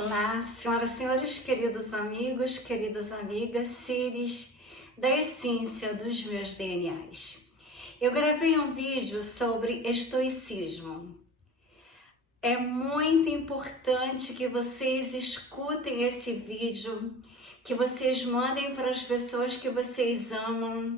Olá, senhoras e senhores, queridos amigos, queridas amigas, seres da essência dos meus DNAs. Eu gravei um vídeo sobre estoicismo. É muito importante que vocês escutem esse vídeo, que vocês mandem para as pessoas que vocês amam,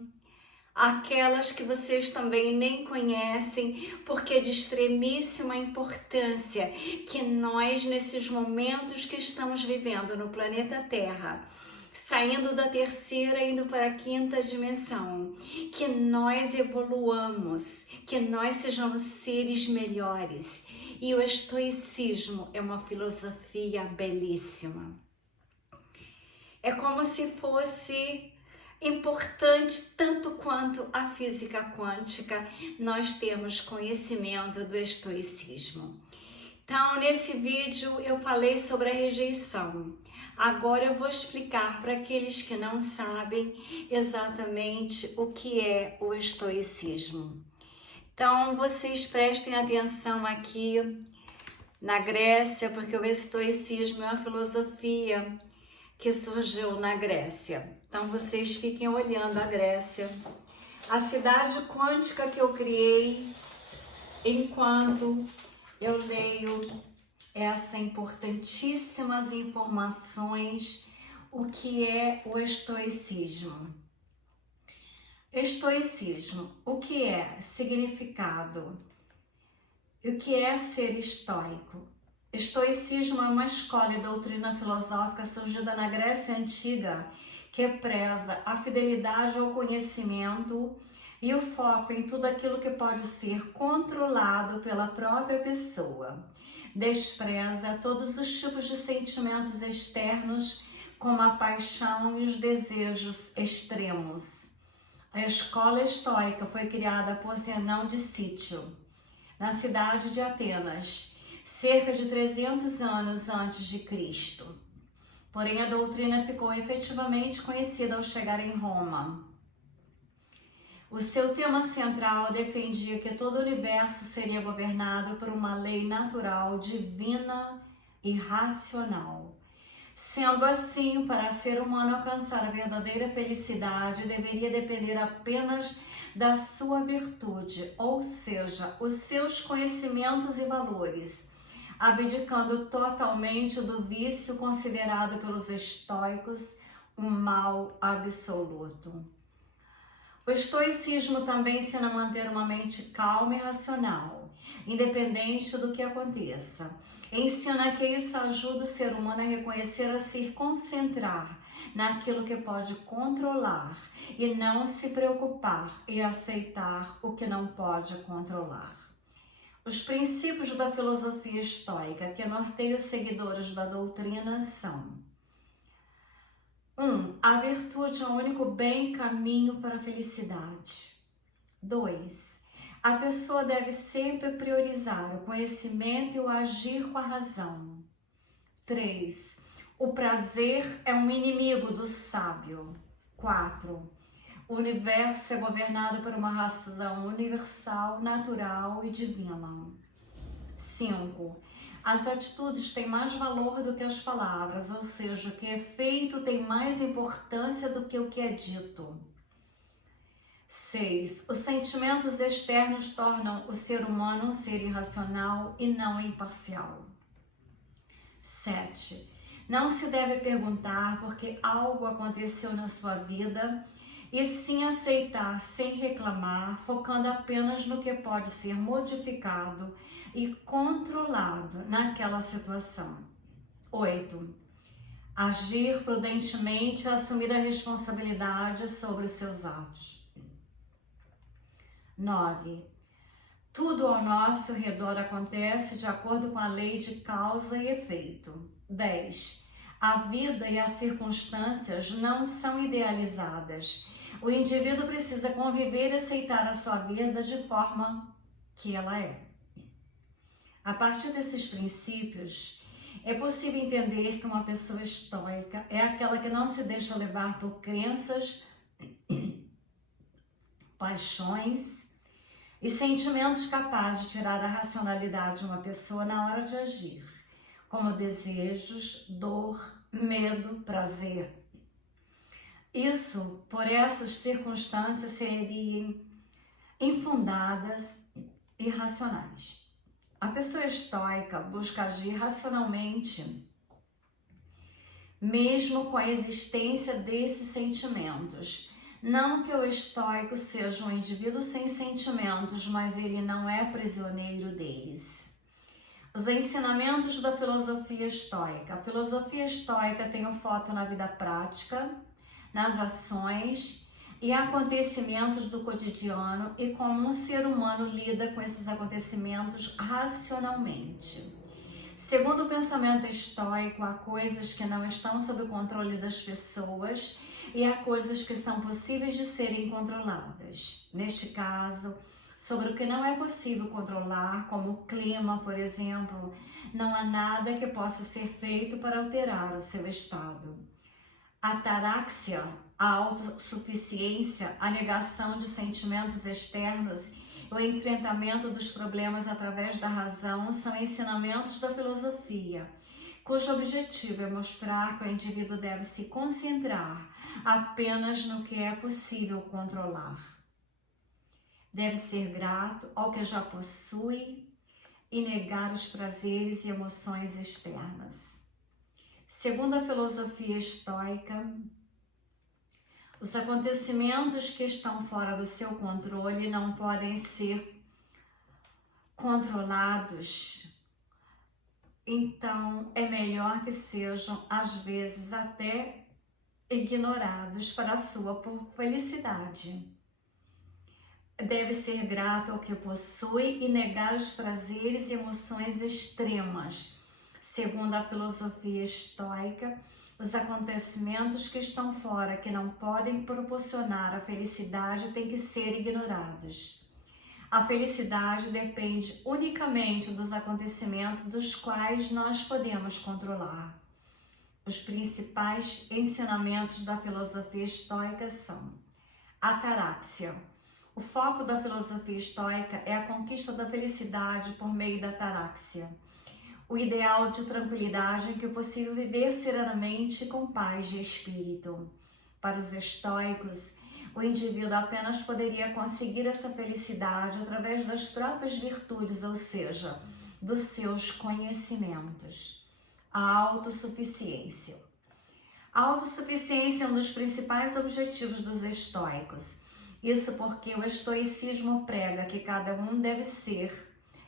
aquelas que vocês também nem conhecem, porque é de extremíssima importância que nós, nesses momentos que estamos vivendo no planeta Terra, saindo da terceira, indo para a quinta dimensão, que nós evoluamos, que nós sejamos seres melhores. E o estoicismo é uma filosofia belíssima. É como se fosse importante, tanto quanto a física quântica, nós temos conhecimento do estoicismo. Então, nesse vídeo eu falei sobre a rejeição. Agora eu vou explicar para aqueles que não sabem exatamente o que é o estoicismo. Então, vocês prestem atenção aqui na Grécia, porque o estoicismo é uma filosofia que surgiu na Grécia. Então vocês fiquem olhando a Grécia, a cidade quântica que eu criei, enquanto eu leio essas importantíssimas informações, o que é o estoicismo. Estoicismo, o que é? Significado. O que é ser estoico? Estoicismo é uma escola e doutrina filosófica surgida na Grécia Antiga que preza a fidelidade ao conhecimento e o foco em tudo aquilo que pode ser controlado pela própria pessoa. Despreza todos os tipos de sentimentos externos, como a paixão e os desejos extremos. A escola estoica foi criada por Zenão de Sítio, na cidade de Atenas, cerca de 300 anos antes de Cristo. Porém, a doutrina ficou efetivamente conhecida ao chegar em Roma. O seu tema central defendia que todo o universo seria governado por uma lei natural, divina e racional. Sendo assim, para o ser humano alcançar a verdadeira felicidade, deveria depender apenas da sua virtude, ou seja, os seus conhecimentos e valores, abdicando totalmente do vício considerado pelos estoicos um mal absoluto. O estoicismo também ensina a manter uma mente calma e racional, independente do que aconteça. Ensina que isso ajuda o ser humano a reconhecer, a se concentrar naquilo que pode controlar e não se preocupar e aceitar o que não pode controlar. Os princípios da filosofia estoica que norteiam os seguidores da doutrina são: 1. A virtude é o único bem e caminho para a felicidade. 2. A pessoa deve sempre priorizar o conhecimento e o agir com a razão. 3. O prazer é um inimigo do sábio. 4. O universo é governado por uma razão universal, natural e divina. 5. As atitudes têm mais valor do que as palavras, ou seja, o que é feito tem mais importância do que o que é dito. 6. Os sentimentos externos tornam o ser humano um ser irracional e não imparcial. 7. Não se deve perguntar por que algo aconteceu na sua vida, e sim aceitar sem reclamar, focando apenas no que pode ser modificado e controlado naquela situação. 8. Agir prudentemente e assumir a responsabilidade sobre os seus atos. 9. Tudo ao nosso redor acontece de acordo com a lei de causa e efeito. 10. A vida e as circunstâncias não são idealizadas. O indivíduo precisa conviver e aceitar a sua vida de forma que ela é. A partir desses princípios, é possível entender que uma pessoa estoica é aquela que não se deixa levar por crenças, paixões e sentimentos capazes de tirar a racionalidade de uma pessoa na hora de agir. como desejos, dor, medo, prazer. Isso, por essas circunstâncias, seriam infundadas e irracionais. A pessoa estoica busca agir racionalmente, mesmo com a existência desses sentimentos. Não que o estoico seja um indivíduo sem sentimentos, mas ele não é prisioneiro deles. Os ensinamentos da filosofia estoica. A filosofia estoica tem o foco na vida prática, nas ações e acontecimentos do cotidiano e como um ser humano lida com esses acontecimentos racionalmente. Segundo o pensamento estoico, há coisas que não estão sob o controle das pessoas e há coisas que são possíveis de serem controladas. Neste caso, sobre o que não é possível controlar, como o clima, por exemplo, não há nada que possa ser feito para alterar o seu estado. A ataraxia, a autossuficiência, a negação de sentimentos externos, o enfrentamento dos problemas através da razão são ensinamentos da filosofia, cujo objetivo é mostrar que o indivíduo deve se concentrar apenas no que é possível controlar. Deve ser grato ao que já possui e negar os prazeres e emoções externas. Segundo a filosofia estoica, os acontecimentos que estão fora do seu controle não podem ser controlados. Então, é melhor que sejam, às vezes, até ignorados para a sua felicidade. Deve ser grato ao que possui e negar os prazeres e emoções extremas. Segundo a filosofia estoica, os acontecimentos que estão fora, que não podem proporcionar a felicidade, têm que ser ignorados. A felicidade depende unicamente dos acontecimentos dos quais nós podemos controlar. Os principais ensinamentos da filosofia estoica são: ataraxia. O foco da filosofia estoica é a conquista da felicidade por meio da ataraxia. O ideal de tranquilidade em que é possível viver serenamente com paz de espírito. Para os estoicos, o indivíduo apenas poderia conseguir essa felicidade através das próprias virtudes, ou seja, dos seus conhecimentos. A autossuficiência. A autossuficiência é um dos principais objetivos dos estoicos. Isso porque o estoicismo prega que cada um deve ser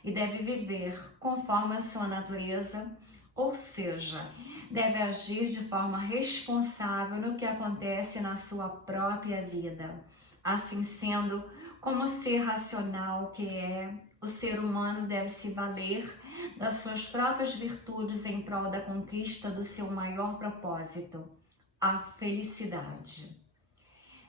e deve viver conforme a sua natureza, ou seja, deve agir de forma responsável no que acontece na sua própria vida. Assim sendo, como ser racional que é, o ser humano deve se valer das suas próprias virtudes em prol da conquista do seu maior propósito, a felicidade.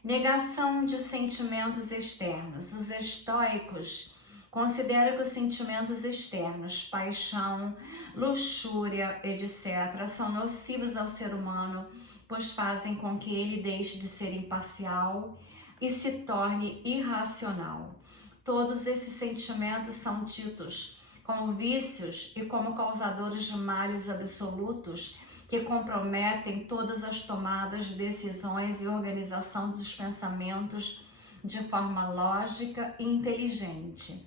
Negação de sentimentos externos. Os estoicos consideram que os sentimentos externos, paixão, luxúria, etc., são nocivos ao ser humano, pois fazem com que ele deixe de ser imparcial e se torne irracional. Todos esses sentimentos são tidos como vícios e como causadores de males absolutos que comprometem todas as tomadas de decisões e organização dos pensamentos de forma lógica e inteligente.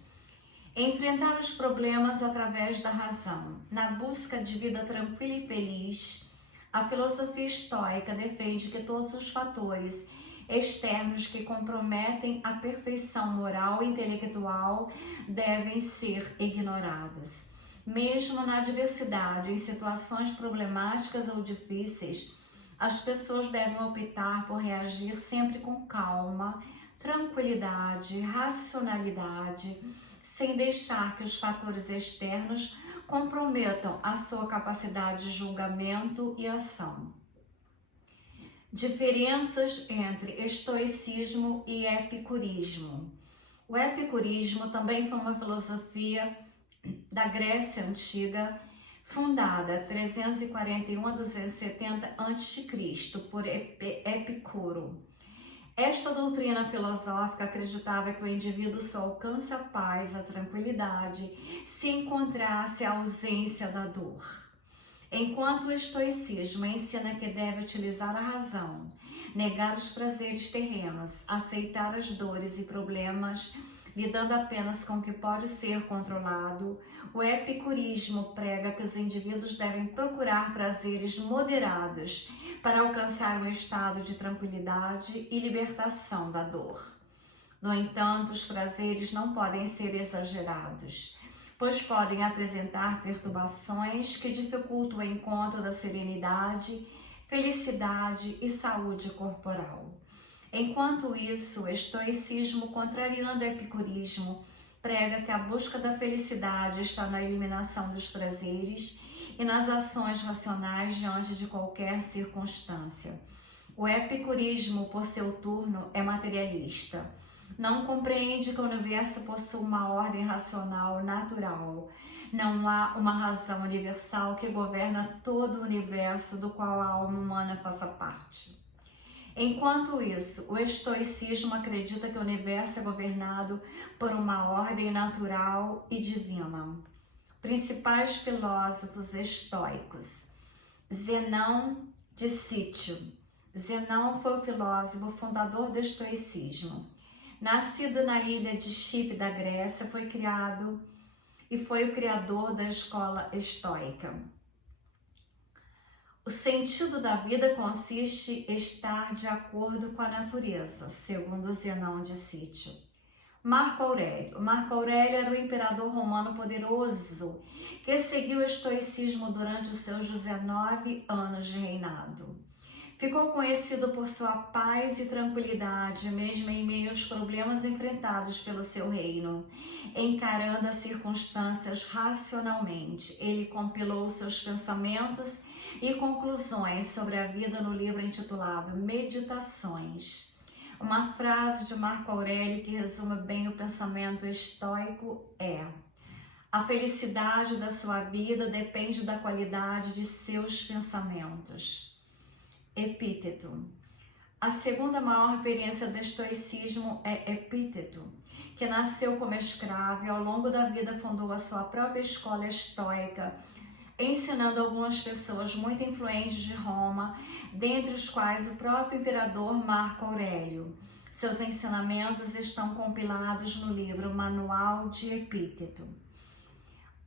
Enfrentar os problemas através da razão. Na busca de vida tranquila e feliz, a filosofia estoica defende que todos os fatores externos que comprometem a perfeição moral e intelectual devem ser ignorados. Mesmo na adversidade, em situações problemáticas ou difíceis, as pessoas devem optar por reagir sempre com calma, tranquilidade, racionalidade, sem deixar que os fatores externos comprometam a sua capacidade de julgamento e ação. Diferenças entre estoicismo e epicurismo. O epicurismo também foi uma filosofia da Grécia Antiga, fundada 341 a 270 a.C. por Epicuro. Esta doutrina filosófica acreditava que o indivíduo só alcança a paz, a tranquilidade, se encontrasse a ausência da dor. Enquanto o estoicismo ensina que deve utilizar a razão, negar os prazeres terrenos, aceitar as dores e problemas, lidando apenas com o que pode ser controlado, o epicurismo prega que os indivíduos devem procurar prazeres moderados para alcançar um estado de tranquilidade e libertação da dor. No entanto, os prazeres não podem ser exagerados, pois podem apresentar perturbações que dificultam o encontro da serenidade, felicidade e saúde corporal. Enquanto isso, o estoicismo, contrariando o epicurismo, prega que a busca da felicidade está na eliminação dos prazeres e nas ações racionais diante de qualquer circunstância. O epicurismo, por seu turno, é materialista. Não compreende que o universo possui uma ordem racional natural. Não há uma razão universal que governa todo o universo do qual a alma humana faça parte. Enquanto isso, o estoicismo acredita que o universo é governado por uma ordem natural e divina. Principais filósofos estoicos: Zenão de Cítio. Zenão foi o filósofo fundador do estoicismo. Nascido na ilha de Chipre da Grécia, foi criado e foi o criador da escola estoica. O sentido da vida consiste em estar de acordo com a natureza, segundo Zenão de Cítio. Marco Aurélio. Marco Aurélio era o imperador romano poderoso que seguiu o estoicismo durante os seus 19 anos de reinado. Ficou conhecido por sua paz e tranquilidade, mesmo em meio aos problemas enfrentados pelo seu reino. Encarando as circunstâncias racionalmente, ele compilou seus pensamentos e conclusões sobre a vida no livro intitulado Meditações. Uma frase de Marco Aurélio que resume bem o pensamento estoico é: a felicidade da sua vida depende da qualidade de seus pensamentos. Epíteto. A segunda maior referência do estoicismo é Epíteto, que nasceu como escravo e ao longo da vida fundou a sua própria escola estoica, ensinando algumas pessoas muito influentes de Roma, dentre os quais o próprio imperador Marco Aurélio. Seus ensinamentos estão compilados no livro Manual de Epíteto.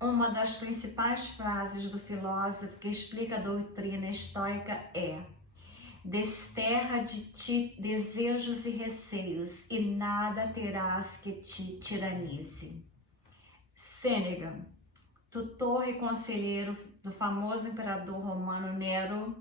Uma das principais frases do filósofo que explica a doutrina estoica é: desterra de ti desejos e receios, e nada terás que te tiranize. Sêneca, tutor e conselheiro do famoso imperador romano Nero.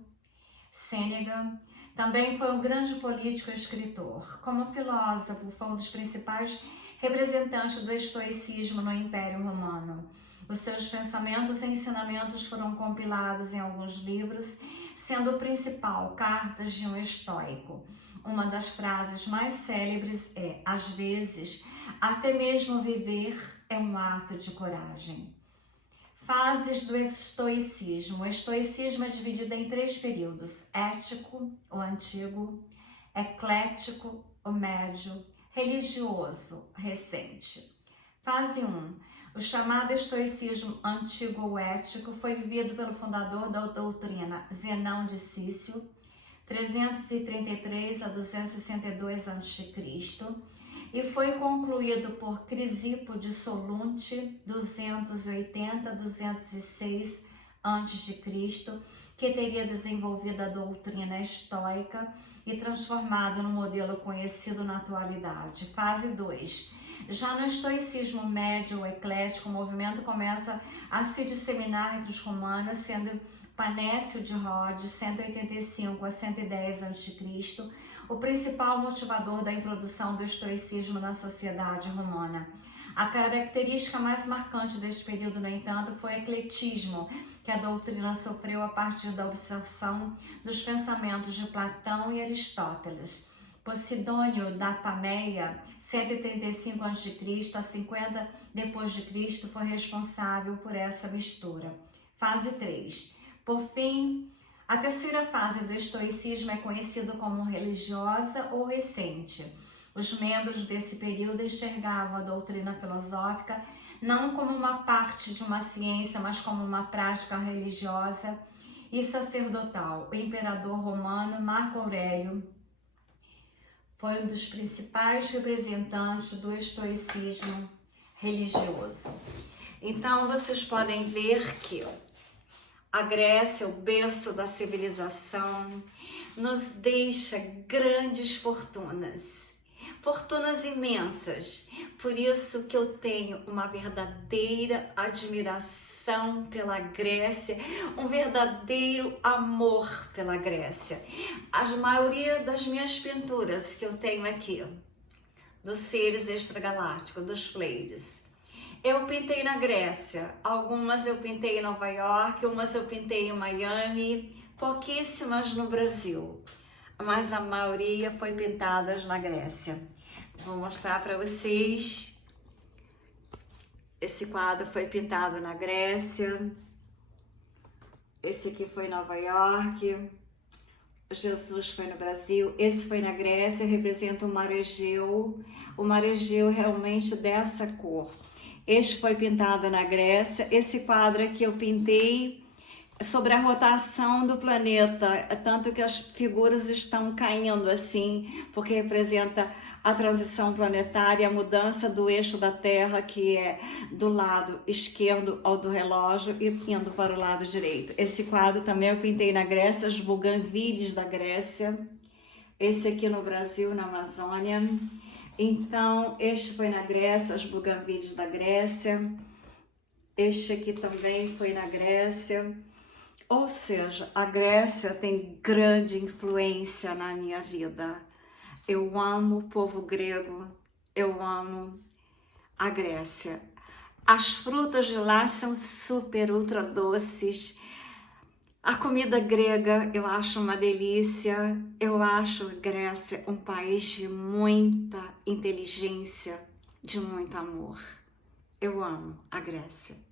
Sêneca também foi um grande político e escritor. Como filósofo, foi um dos principais representantes do estoicismo no Império Romano. Os seus pensamentos e ensinamentos foram compilados em alguns livros, sendo o principal Cartas de um Estoico. Uma das frases mais célebres é: às vezes, até mesmo viver é um ato de coragem. Fases do estoicismo. O estoicismo é dividido em 3 períodos: ético, o antigo; eclético, o médio; religioso, recente. Fase 1. O chamado estoicismo antigo ou ético foi vivido pelo fundador da doutrina, Zenão de Cício, 333 a 262 a.C., e foi concluído por Crisipo de Solunte, 280 a 206 a.C., que teria desenvolvido a doutrina estoica e transformado no modelo conhecido na atualidade. Fase 2. Já no estoicismo médio ou eclético, o movimento começa a se disseminar entre os romanos, sendo Panécio de Rhodes, 185 a 110 a.C., o principal motivador da introdução do estoicismo na sociedade romana. A característica mais marcante deste período, no entanto, foi o ecletismo, que a doutrina sofreu a partir da observação dos pensamentos de Platão e Aristóteles. Posidônio da Pameia, 135 a.C. a 50 d.C., foi responsável por essa mistura. Fase 3. Por fim, a terceira fase do estoicismo é conhecida como religiosa ou recente. Os membros desse período enxergavam a doutrina filosófica não como uma parte de uma ciência, mas como uma prática religiosa e sacerdotal. O imperador romano Marco Aurélio foi um dos principais representantes do estoicismo religioso. Então, vocês podem ver que a Grécia, o berço da civilização, nos deixa grandes fortunas, fortunas imensas. Por isso que eu tenho uma verdadeira admiração pela Grécia, um verdadeiro amor pela Grécia. A maioria das minhas pinturas que eu tenho aqui, dos seres extragalácticos, dos Pleiades, eu pintei na Grécia. Algumas eu pintei em Nova York, umas eu pintei em Miami, pouquíssimas no Brasil, mas a maioria foi pintadas na Grécia. Vou mostrar para vocês. Esse quadro foi pintado na Grécia. Esse aqui foi em Nova York. Jesus foi no Brasil. Esse foi na Grécia, representa o mar Egeu. O mar Egeu realmente dessa cor. Este foi pintado na Grécia. Esse quadro aqui eu pintei sobre a rotação do planeta, tanto que as figuras estão caindo assim, porque representa a transição planetária, a mudança do eixo da Terra, que é do lado esquerdo ao do relógio e indo para o lado direito. Esse quadro também eu pintei na Grécia, as buganvílias da Grécia. Esse aqui no Brasil, na Amazônia. Então, este foi na Grécia, as buganvílias da Grécia. Este aqui também foi na Grécia. Ou seja, a Grécia tem grande influência na minha vida. Eu amo o povo grego, eu amo a Grécia. As frutas de lá são super, ultra doces. A comida grega eu acho uma delícia. Eu acho a Grécia um país de muita inteligência, de muito amor. Eu amo a Grécia.